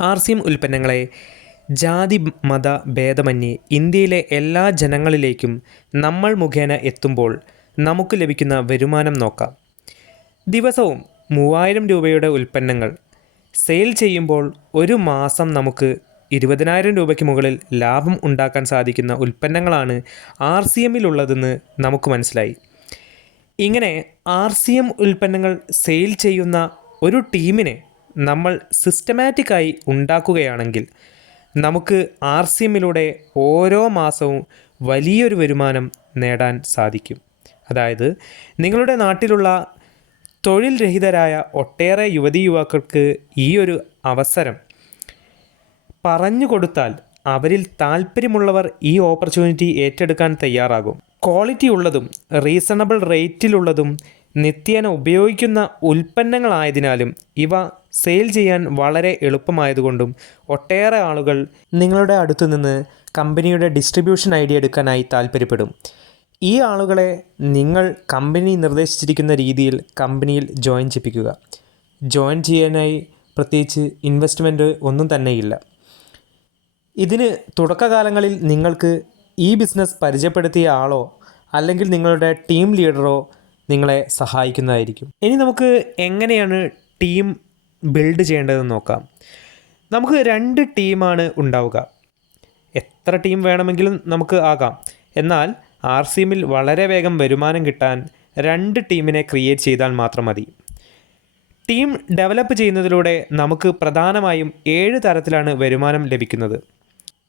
R C M ഉൽപ്പന്നങ്ങളെ ജാതി മത ഭേദമന്യേ ഇന്ത്യയിലെ എല്ലാ ജനങ്ങളിലേക്കും നമ്മൾ മുഖേന എത്തുമ്പോൾ നമുക്ക് ലഭിക്കുന്ന വരുമാനം നോക്കാം. ദിവസവും മൂവായിരം രൂപയുടെ ഉൽപ്പന്നങ്ങൾ സെയിൽ ചെയ്യുമ്പോൾ ഒരു മാസം നമുക്ക് ഇരുപതിനായിരം രൂപയ്ക്ക് മുകളിൽ ലാഭം ഉണ്ടാക്കാൻ സാധിക്കുന്ന ഉൽപ്പന്നങ്ങളാണ് ആർ സി എമ്മിലുള്ളതെന്ന് നമുക്ക് മനസ്സിലായി. ഇങ്ങനെ ആർ സി എം ഉൽപ്പന്നങ്ങൾ സെയിൽ ചെയ്യുന്ന ഒരു ടീമിനെ നമ്മൾ സിസ്റ്റമാറ്റിക്കായി ഉണ്ടാക്കുകയാണെങ്കിൽ നമുക്ക് ആർ സി എമ്മിലൂടെ ഓരോ മാസവും വലിയൊരു വരുമാനം നേടാൻ സാധിക്കും. അതായത് നിങ്ങളുടെ നാട്ടിലുള്ള തൊഴിൽ രഹിതരായ ഒട്ടേറെ യുവതി യുവാക്കൾക്ക് ഈ ഒരു അവസരം പറഞ്ഞു കൊടുത്താൽ അവരിൽ താല്പര്യമുള്ളവർ ഈ ഓപ്പർച്യൂണിറ്റി ഏറ്റെടുക്കാൻ തയ്യാറാകും. ക്വാളിറ്റി ഉള്ളതും റീസണബിൾ റേറ്റിലുള്ളതും നിത്യേന ഉപയോഗിക്കുന്ന ഉൽപ്പന്നങ്ങളായതിനാലും ഇവ സെയിൽ ചെയ്യാൻ വളരെ എളുപ്പമായതുകൊണ്ടും ഒട്ടേറെ ആളുകൾ നിങ്ങളുടെ അടുത്തു നിന്ന് കമ്പനിയുടെ ഡിസ്ട്രിബ്യൂഷൻ ഐഡിയ എടുക്കാനായി താല്പര്യപ്പെടും ഈ ആളുകളെ നിങ്ങൾ കമ്പനി നിർദ്ദേശിച്ചിരിക്കുന്ന രീതിയിൽ കമ്പനിയിൽ ജോയിൻ ചെയ്യിപ്പിക്കുക. ജോയിൻ ചെയ്യാനായി പ്രത്യേകിച്ച് ഇൻവെസ്റ്റ്മെന്റ് ഒന്നും തന്നെയില്ല. ഇതിന് തുടക്കകാലങ്ങളിൽ നിങ്ങൾക്ക് ഈ ബിസിനസ് പരിചയപ്പെടുത്തിയ ആളോ അല്ലെങ്കിൽ നിങ്ങളുടെ ടീം ലീഡറോ നിങ്ങളെ സഹായിക്കുന്നതായിരിക്കും. ഇനി നമുക്ക് എങ്ങനെയാണ് ടീം ബിൽഡ് ചെയ്യേണ്ടതെന്ന് നോക്കാം. നമുക്ക് രണ്ട് ടീമാണ് ഉണ്ടാവുക. എത്ര ടീം വേണമെങ്കിലും നമുക്ക് ആകാം. എന്നാൽ ആർ സി എമ്മിൽ വളരെ വേഗം വരുമാനം കിട്ടാൻ രണ്ട് ടീമിനെ ക്രിയേറ്റ് ചെയ്താൽ മാത്രം മതി. ടീം ഡെവലപ്പ് ചെയ്യുന്നതിലൂടെ നമുക്ക് പ്രധാനമായും ഏഴ് തരത്തിലാണ് വരുമാനം ലഭിക്കുന്നത്.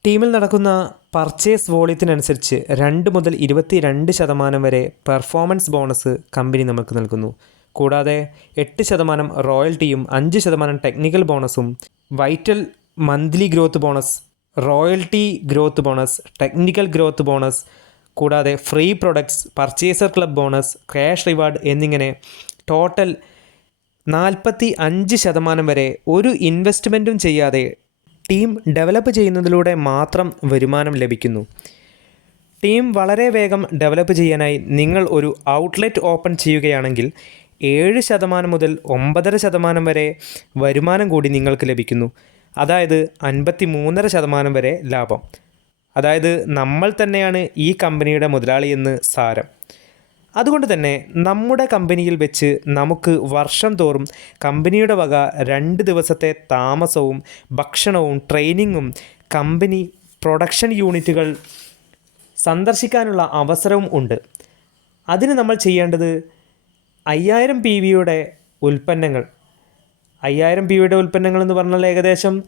ടീമിൽ നടക്കുന്ന പർച്ചേസ് വോളിയത്തിനനുസരിച്ച് രണ്ട് മുതൽ ഇരുപത്തി രണ്ട് ശതമാനം വരെ പെർഫോമൻസ് ബോണസ് കമ്പനി നമുക്ക് നൽകുന്നു. കൂടാതെ എട്ട് ശതമാനം റോയൽറ്റിയും അഞ്ച് ശതമാനം technical ബോണസും vital monthly growth bonus royalty growth bonus technical growth bonus കൂടാതെ free products purchaser club bonus cash reward എന്നിങ്ങനെ ടോട്ടൽ നാൽപ്പത്തി അഞ്ച് ശതമാനം വരെ ഒരു ഇൻവെസ്റ്റ്മെന്റും ചെയ്യാതെ ടീം ഡെവലപ്പ് ചെയ്യുന്നതിലൂടെ മാത്രം വരുമാനം ലഭിക്കുന്നു. ടീം വളരെ വേഗം ഡെവലപ്പ് ചെയ്യാനായി നിങ്ങൾ ഒരു ഔട്ട്ലെറ്റ് ഓപ്പൺ ചെയ്യുകയാണെങ്കിൽ ഏഴ് ശതമാനം മുതൽ ഒമ്പതര ശതമാനം വരെ വരുമാനം കൂടി നിങ്ങൾക്ക് ലഭിക്കുന്നു. അതായത് അൻപത്തി മൂന്നര ശതമാനം വരെ ലാഭം. അതായത് നമ്മൾ തന്നെയാണ് ഈ കമ്പനിയുടെ മുതലാളിയെന്ന് സാരം. അതുകൊണ്ട് തന്നെ നമ്മുടെ കമ്പനിയിൽ വെച്ച് നമുക്ക് വർഷം തോറും കമ്പനിയുടെ വക രണ്ട് ദിവസത്തെ താമസവും ഭക്ഷണവും ട്രെയിനിങ്ങും കമ്പനി പ്രൊഡക്ഷൻ യൂണിറ്റുകൾ സന്ദർശിക്കാനുള്ള അവസരവും ഉണ്ട്. അതിന് നമ്മൾ ചെയ്യേണ്ടത് അയ്യായിരം പി വിയുടെ ഉൽപ്പന്നങ്ങൾ. അയ്യായിരം പി വിയുടെ ഉൽപ്പന്നങ്ങൾ എന്ന് പറഞ്ഞാൽ ഏകദേശം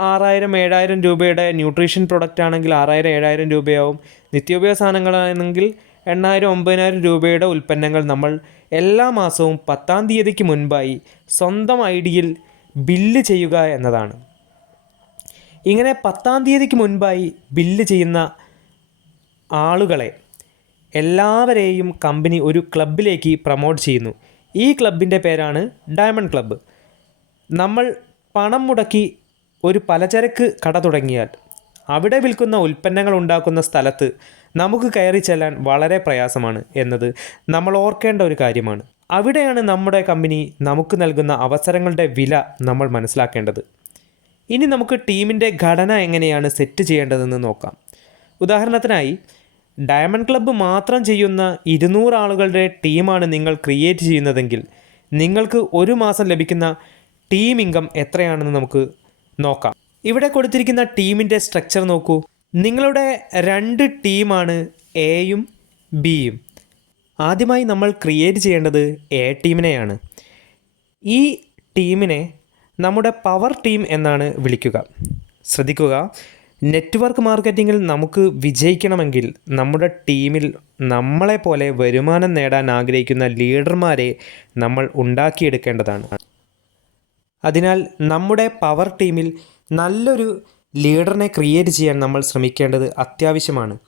ആറായിരം ഏഴായിരം രൂപയുടെ ന്യൂട്രീഷൻ പ്രൊഡക്റ്റ് ആണെങ്കിൽ ആറായിരം ഏഴായിരം രൂപയാവും. നിത്യോപയോഗ സാധനങ്ങളാണെങ്കിൽ എണ്ണായിരം ഒമ്പതിനായിരം രൂപയുടെ ഉൽപ്പന്നങ്ങൾ നമ്മൾ എല്ലാ മാസവും പത്താം തീയതിക്ക് മുൻപായി സ്വന്തം ഐ ഡിയിൽ ബില്ല് ചെയ്യുക എന്നതാണ്. ഇങ്ങനെ പത്താം തീയതിക്ക് മുൻപായി ബില്ല് ചെയ്യുന്ന ആളുകളെ എല്ലാവരെയും കമ്പനി ഒരു ക്ലബിലേക്ക് പ്രമോട്ട് ചെയ്യുന്നു. ഈ ക്ലബിന്റെ പേരാണ് ഡയമണ്ട് ക്ലബ്ബ് നമ്മൾ പണം മുടക്കി ഒരു പലചരക്ക് കട തുടങ്ങിയാൽ അവിടെ വിൽക്കുന്ന ഉൽപ്പന്നങ്ങൾ ഉണ്ടാക്കുന്ന സ്ഥലത്ത് നമുക്ക് കയറി ചെല്ലാൻ വളരെ പ്രയാസമാണ് എന്നത് നമ്മൾ ഓർക്കേണ്ട ഒരു കാര്യമാണ്. അവിടെയാണ് നമ്മുടെ കമ്പനി നമുക്ക് നൽകുന്ന അവസരങ്ങളുടെ വില നമ്മൾ മനസ്സിലാക്കേണ്ടത്. ഇനി നമുക്ക് ടീമിന്റെ ഘടന എങ്ങനെയാണ് സെറ്റ് ചെയ്യേണ്ടതെന്ന് നോക്കാം. ഉദാഹരണത്തിനായി ഡയമണ്ട് ക്ലബ്ബ് മാത്രം ചെയ്യുന്ന ഇരുന്നൂറ് ആളുകളുടെ ടീമാണ് നിങ്ങൾ ക്രിയേറ്റ് ചെയ്യുന്നതെങ്കിൽ നിങ്ങൾക്ക് ഒരു മാസം ലഭിക്കുന്ന ടീം ഇൻകം എത്രയാണെന്ന് നമുക്ക് നോക്കാം. ഇവിടെ കൊടുത്തിരിക്കുന്ന ടീമിന്റെ സ്ട്രക്ചർ നോക്കൂ. നിങ്ങളുടെ രണ്ട് ടീമാണ് എയും ബിയും. ആദ്യമായി നമ്മൾ ക്രിയേറ്റ് ചെയ്യേണ്ടത് എ ടീമിനെയാണ്. ഈ ടീമിനെ നമ്മുടെ പവർ ടീം എന്നാണ് വിളിക്കുക. ശ്രദ്ധിക്കുക നെറ്റ്വർക്ക് മാർക്കറ്റിങ്ങിൽ നമുക്ക് വിജയിക്കണമെങ്കിൽ നമ്മുടെ ടീമിൽ നമ്മളെപ്പോലെ വരുമാനം നേടാൻ ആഗ്രഹിക്കുന്ന ലീഡർമാരെ നമ്മൾ ഉണ്ടാക്കിയെടുക്കേണ്ടതാണ്. അതിനാൽ നമ്മുടെ പവർ ടീമിൽ നല്ലൊരു ലീഡറിനെ ക്രിയേറ്റ് ചെയ്യാൻ നമ്മൾ ശ്രമിക്കേണ്ടത് അത്യാവശ്യമാണ്.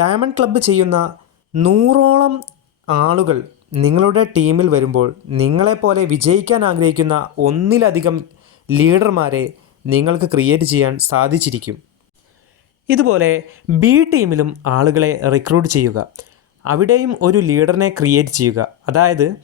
ഡയമണ്ട് ക്ലബ്ബ് ചെയ്യുന്ന നൂറോളം ആളുകൾ നിങ്ങളുടെ ടീമിൽ വരുമ്പോൾ നിങ്ങളെപ്പോലെ വിജയിക്കാൻ ആഗ്രഹിക്കുന്ന ഒന്നിലധികം ലീഡർമാരെ നിങ്ങൾക്ക് ക്രിയേറ്റ് ചെയ്യാൻ സാധിച്ചിരിക്കും. ഇതുപോലെ ബി ടീമിലും ആളുകളെ റിക്രൂട്ട് ചെയ്യുക. അവിടെയും ഒരു ലീഡറിനെ ക്രിയേറ്റ് ചെയ്യുക. അതായത്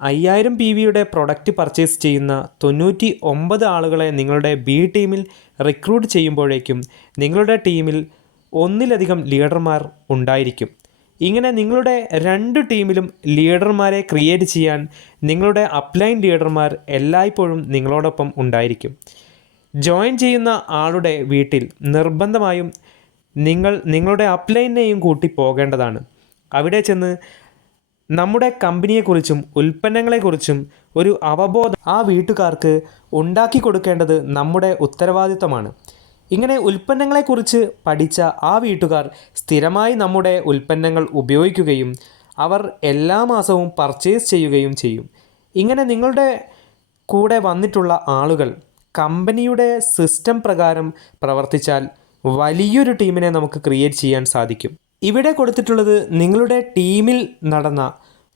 അയ്യായിരം പി വിയുടെ പ്രൊഡക്റ്റ് പർച്ചേസ് ചെയ്യുന്ന തൊണ്ണൂറ്റി ഒമ്പത് ആളുകളെ നിങ്ങളുടെ ബി ടീമിൽ റിക്രൂട്ട് ചെയ്യുമ്പോഴേക്കും നിങ്ങളുടെ ടീമിൽ ഒന്നിലധികം ലീഡർമാർ ഉണ്ടായിരിക്കും. ഇങ്ങനെ നിങ്ങളുടെ രണ്ട് ടീമിലും ലീഡർമാരെ ക്രിയേറ്റ് ചെയ്യാൻ നിങ്ങളുടെ അപ്ലൈൻ ലീഡർമാർ എല്ലായ്പ്പോഴും നിങ്ങളോടൊപ്പം ഉണ്ടായിരിക്കും. ജോയിൻ ചെയ്യുന്ന ആളുടെ വീട്ടിൽ നിർബന്ധമായും നിങ്ങൾ നിങ്ങളുടെ അപ്ലൈനെയും കൂട്ടി പോകേണ്ടതാണ്. അവിടെ ചെന്ന് നമ്മുടെ കമ്പനിയെക്കുറിച്ചും ഉൽപ്പന്നങ്ങളെക്കുറിച്ചും ഒരു അവബോധം ആ വീട്ടുകാർക്ക് ഉണ്ടാക്കി കൊടുക്കേണ്ടത് നമ്മുടെ ഉത്തരവാദിത്തമാണ് ഇങ്ങനെ ഉൽപ്പന്നങ്ങളെക്കുറിച്ച് പഠിച്ച ആ വീട്ടുകാർ സ്ഥിരമായി നമ്മുടെ ഉൽപ്പന്നങ്ങൾ ഉപയോഗിക്കുകയും അവർ എല്ലാ മാസവും പർച്ചേസ് ചെയ്യുകയും ചെയ്യും. ഇങ്ങനെ നിങ്ങളുടെ കൂടെ വന്നിട്ടുള്ള ആളുകൾ കമ്പനിയുടെ സിസ്റ്റം പ്രകാരം പ്രവർത്തിച്ചാൽ വലിയൊരു ടീമിനെ നമുക്ക് ക്രിയേറ്റ് ചെയ്യാൻ സാധിക്കും. ഇവിടെ കൊടുത്തിട്ടുള്ളത് നിങ്ങളുടെ ടീമിൽ നടന്ന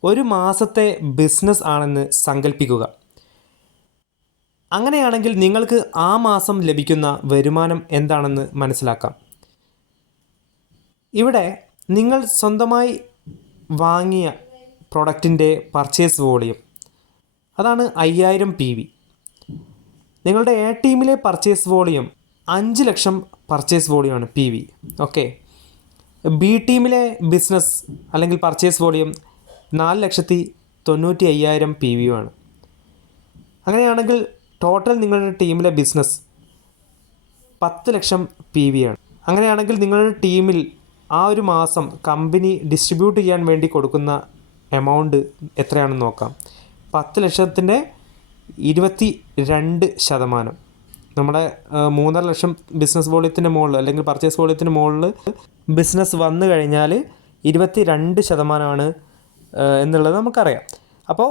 ഒരു മാസത്തെ ബിസിനസ് ആണെന്ന് സങ്കല്പിക്കുക അങ്ങനെയാണെങ്കിൽ നിങ്ങൾക്ക് ആ മാസം ലഭിക്കുന്ന വരുമാനം എന്താണെന്ന് മനസ്സിലാക്കാം. ഇവിടെ നിങ്ങൾ സ്വന്തമായി വാങ്ങിയ പ്രൊഡക്റ്റിന്റെ പർച്ചേസ് വോളിയം അതാണ് അയ്യായിരം പി വി. നിങ്ങളുടെ എ ടീമിലെ പർച്ചേസ് വോളിയം അഞ്ച് ലക്ഷം പർച്ചേസ് വോളിയമാണ് പി വി. ഓക്കെ? ബി ടീമിലെ ബിസിനസ് അല്ലെങ്കിൽ പർച്ചേസ് വോളിയം നാല് ലക്ഷത്തി തൊണ്ണൂറ്റി അയ്യായിരം പി വി ആണ്. അങ്ങനെയാണെങ്കിൽ ടോട്ടൽ നിങ്ങളുടെ ടീമിലെ ബിസിനസ് പത്ത് ലക്ഷം പി വി ആണ്. അങ്ങനെയാണെങ്കിൽ നിങ്ങളുടെ ടീമിൽ ആ ഒരു മാസം കമ്പനി ഡിസ്ട്രിബ്യൂട്ട് ചെയ്യാൻ വേണ്ടി കൊടുക്കുന്ന എമൗണ്ട് എത്രയാണെന്ന് നോക്കാം. പത്ത് ലക്ഷത്തിന്റെ ഇരുപത്തി രണ്ട് ശതമാനം. നമ്മുടെ മൂന്നര ലക്ഷം ബിസിനസ് വോളിയത്തിന് മുകളിൽ അല്ലെങ്കിൽ പർച്ചേസ് വോളിയത്തിന് മുകളിൽ ബിസിനസ് വന്നു കഴിഞ്ഞാൽ ഇരുപത്തി രണ്ട് ശതമാനമാണ് എന്നുള്ളത് നമുക്കറിയാം. അപ്പോൾ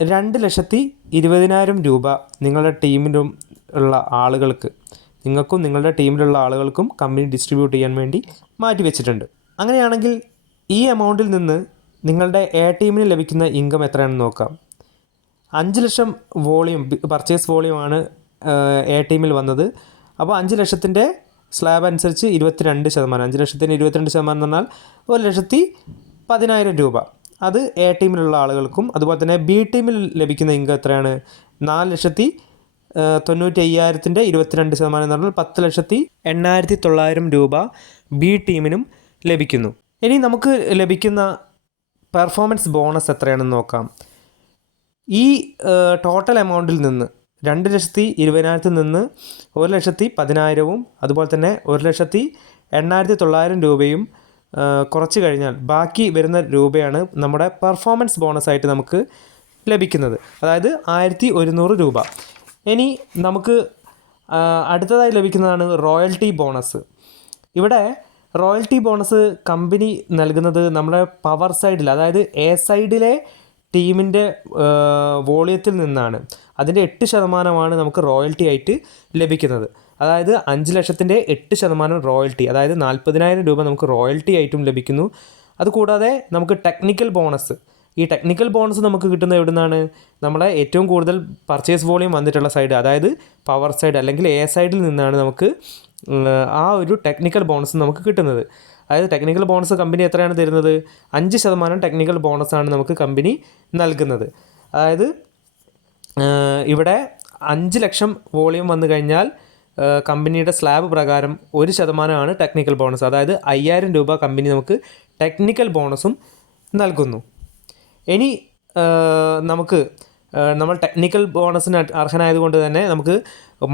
രണ്ട് ലക്ഷത്തി ഇരുപതിനായിരം രൂപ നിങ്ങളുടെ ടീമിലും ഉള്ള ആളുകൾക്ക് നിങ്ങൾക്കും നിങ്ങളുടെ ടീമിലുള്ള ആളുകൾക്കും കമ്പനി ഡിസ്ട്രിബ്യൂട്ട് ചെയ്യാൻ വേണ്ടി മാറ്റി വെച്ചിട്ടുണ്ട്. അങ്ങനെയാണെങ്കിൽ ഈ എമൗണ്ടിൽ നിന്ന് നിങ്ങളുടെ എ ടീമിന് ലഭിക്കുന്ന ഇൻകം എത്രയാണെന്ന് നോക്കാം. അഞ്ച് ലക്ഷം വോളിയം പർച്ചേസ് വോളിയമാണ് എ ടീമിൽ വന്നത്. അപ്പോൾ അഞ്ച് ലക്ഷത്തിന്റെ സ്ലാബ് അനുസരിച്ച് ഇരുപത്തിരണ്ട് ശതമാനം. അഞ്ച് ലക്ഷത്തിന് ഇരുപത്തിരണ്ട് ശതമാനം എന്ന് പറഞ്ഞാൽ ഒരു ലക്ഷത്തി പതിനായിരം രൂപ. അത് എ ടീമിലുള്ള ആളുകൾക്കും അതുപോലെ തന്നെ ബി ടീമിൽ ലഭിക്കുന്ന ഇൻകം എത്രയാണ്? നാല് ലക്ഷത്തി തൊണ്ണൂറ്റി അയ്യായിരത്തിന്റെ ഇരുപത്തിരണ്ട് ശതമാനം എന്ന് പറഞ്ഞാൽ പത്ത് ലക്ഷത്തി എണ്ണായിരത്തി തൊള്ളായിരം രൂപ ബി ടീമിനും ലഭിക്കുന്നു. ഇനി നമുക്ക് ലഭിക്കുന്ന പെർഫോമൻസ് ബോണസ് എത്രയാണെന്ന് നോക്കാം. ഈ ടോട്ടൽ എമൗണ്ടിൽ നിന്ന് രണ്ട് ലക്ഷത്തി ഇരുപതിനായിരത്തിൽ നിന്ന് ഒരു ലക്ഷത്തി പതിനായിരവും അതുപോലെ തന്നെ ഒരു ലക്ഷത്തി എണ്ണായിരത്തി തൊള്ളായിരം രൂപയും കുറച്ച് കഴിഞ്ഞാൽ ബാക്കി വരുന്ന രൂപയാണ് നമ്മുടെ പെർഫോമൻസ് ബോണസായിട്ട് നമുക്ക് ലഭിക്കുന്നത്. അതായത് ആയിരത്തി ഒരുന്നൂറ് രൂപ. ഇനി നമുക്ക് അടുത്തതായി ലഭിക്കുന്നതാണ് റോയൽറ്റി ബോണസ്. ഇവിടെ റോയൽറ്റി ബോണസ് കമ്പനി നൽകുന്നത് നമ്മുടെ പവർ സൈഡിൽ അതായത് എ സൈഡിലെ ടീമിന്റെ വോളിയത്തിൽ നിന്നാണ്. അതിന്റെ എട്ട് ശതമാനമാണ് നമുക്ക് റോയൽറ്റി ആയിട്ട് ലഭിക്കുന്നത്. അതായത് അഞ്ച് ലക്ഷത്തിന്റെ എട്ട് ശതമാനം റോയൽറ്റി അതായത് നാൽപ്പതിനായിരം രൂപ നമുക്ക് റോയൽറ്റി ആയിട്ടും ലഭിക്കുന്നു. അതുകൂടാതെ നമുക്ക് ടെക്നിക്കൽ ബോണസ് ഈ ടെക്നിക്കൽ ബോണസ് നമുക്ക് കിട്ടുന്നത് എവിടെ നിന്നാണ് നമ്മളെ ഏറ്റവും കൂടുതൽ പർച്ചേസ് വോളിയം വന്നിട്ടുള്ള സൈഡ് അതായത് പവർ സൈഡ് അല്ലെങ്കിൽ എ സൈഡിൽ നിന്നാണ് നമുക്ക് ആ ഒരു ടെക്നിക്കൽ ബോണസ് നമുക്ക് കിട്ടുന്നത്. അതായത് ടെക്നിക്കൽ ബോണസ് കമ്പനി എത്രയാണ് തരുന്നത്? അഞ്ച് ശതമാനം ടെക്നിക്കൽ ബോണസാണ് നമുക്ക് കമ്പനി നൽകുന്നത്. അതായത് ഇവിടെ അഞ്ച് ലക്ഷം വോളിയം വന്നു കഴിഞ്ഞാൽ കമ്പനിയുടെ സ്ലാബ് പ്രകാരം ഒരു ശതമാനമാണ് ടെക്നിക്കൽ ബോണസ് അതായത് അയ്യായിരം രൂപ കമ്പനി നമുക്ക് ടെക്നിക്കൽ ബോണസും നൽകുന്നു. ഇനി നമുക്ക് നമ്മൾ ടെക്നിക്കൽ ബോണസിന് അർഹനായതുകൊണ്ട് തന്നെ നമുക്ക്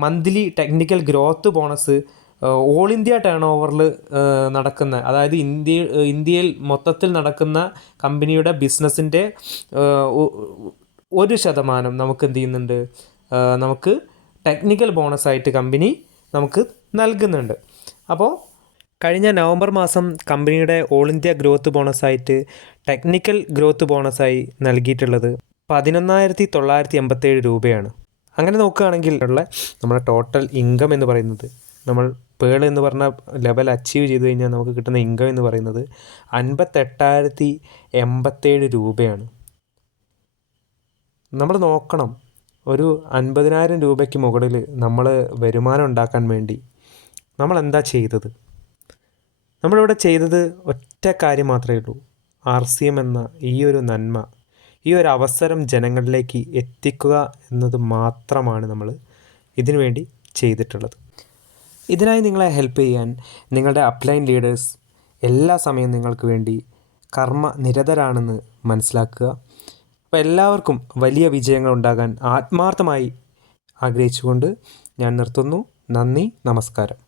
monthly technical growth bonus all India turn ഓവറിൽ നടക്കുന്ന അതായത് ഇന്ത്യ ഇന്ത്യയിൽ മൊത്തത്തിൽ നടക്കുന്ന കമ്പനിയുടെ ബിസിനസ്സിന്റെ ഒരു ശതമാനം നമുക്ക് എന്ത് ചെയ്യുന്നുണ്ട്? നമുക്ക് ടെക്നിക്കൽ ബോണസായിട്ട് കമ്പനി നമുക്ക് നൽകുന്നുണ്ട്. അപ്പോൾ കഴിഞ്ഞ നവംബർ മാസം കമ്പനിയുടെ ഓൾ ഇന്ത്യ ഗ്രോത്ത് ബോണസായിട്ട് ടെക്നിക്കൽ ഗ്രോത്ത് ബോണസായി നൽകിയിട്ടുള്ളത് പതിനൊന്നായിരത്തി തൊള്ളായിരത്തി എൺപത്തേഴ് രൂപയാണ്. അങ്ങനെ നോക്കുകയാണെങ്കിൽ ഉള്ള നമ്മുടെ ടോട്ടൽ ഇൻകം എന്ന് പറയുന്നത് നമ്മൾ പേൾ എന്ന് പറഞ്ഞ ലെവൽ അച്ചീവ് ചെയ്ത് കഴിഞ്ഞാൽ നമുക്ക് കിട്ടുന്ന ഇൻകം എന്ന് പറയുന്നത് അൻപത്തെട്ടായിരത്തി എൺപത്തേഴ് രൂപയാണ്. നമ്മൾ നോക്കണം. ഒരു അൻപതിനായിരം രൂപയ്ക്ക് മുകളിൽ നമ്മൾ വരുമാനം ഉണ്ടാക്കാൻ വേണ്ടി നമ്മൾ എന്താ ചെയ്തത്? നമ്മളിവിടെ ചെയ്തത് ഒറ്റ കാര്യം മാത്രമേ ഉള്ളൂ. ആർ സി എം എന്ന ഈ ഒരു നന്മ ഈ ഒരു അവസരം ജനങ്ങളിലേക്ക് എത്തിക്കുക എന്നത് മാത്രമാണ് നമ്മൾ ഇതിനു വേണ്ടി ചെയ്തിട്ടുള്ളത്. ഇതിനായി നിങ്ങളെ ഹെൽപ്പ് ചെയ്യാൻ നിങ്ങളുടെ അപ്ലൈൻ ലീഡേഴ്സ് എല്ലാ സമയവും നിങ്ങൾക്ക് വേണ്ടി കർമ്മ നിരതരാണെന്ന് മനസ്സിലാക്കുക. അപ്പോൾ എല്ലാവർക്കും വലിയ വിജയങ്ങൾ ഉണ്ടാകാൻ ആത്മാർത്ഥമായി ആഗ്രഹിച്ചുകൊണ്ട് ഞാൻ നിർത്തുന്നു. നന്ദി നമസ്കാരം.